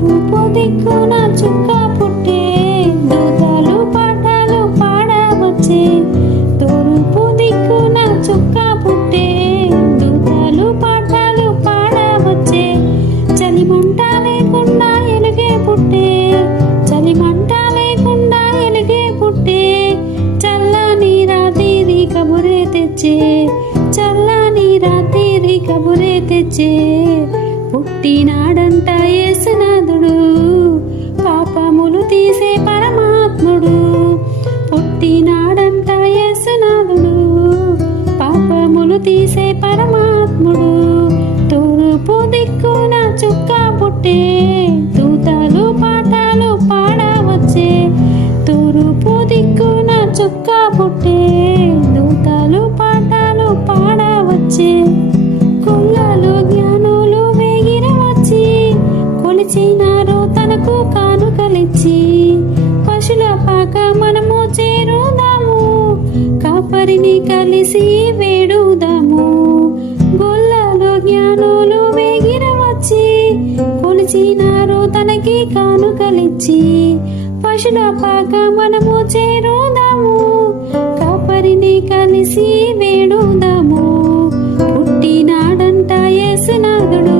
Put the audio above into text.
తూర్పు దిక్కున చుక్క పుట్టే దూతలు పాటలు పాడవచ్చే. తూర్పు దిక్కున చుక్క పుట్టే దూతలు పాటలు పాడవచ్చే. చలిమంట లేకుండా ఎలుగే పుట్టే, చలిమంట లేకుండా ఎలుగే పుట్టే. చల్లని రాత్రి కబురే తెచ్చే, చల్లని రాత్రి కబురే తెచ్చే. పుట్టినాడంట యేసునాథుడు, పాపములు తీసే పరమాత్ముడు. పుట్టినాడంట యేసునాథుడు, పాపములు తీసే పరమాత్ముడు. తూర్పు దిక్కున చుక్క పుట్టే దూతలు పాటలు పాడవచ్చే. తూర్పు దిక్కున చుక్క పుట్టే దూతలు పాటలు పాడవచ్చే. కుళ్ళలు జ్ఞానులు వేగిరవచ్చి కొలిచినారు తనకు కానుకలిచ్చి. పశుల పాక మనము చేరుదాము, కాపరిని కలిసి వేడుదాము. గొల్లలో జ్ఞానులు వేగిరవచ్చి కొలిచినారు తనకి కానుకలిచ్చి. పశుల పాక మనము చేరుదాము, కాపరిని కలిసి వేడుదాము. పుట్టినాడంట యేసునాథుడు,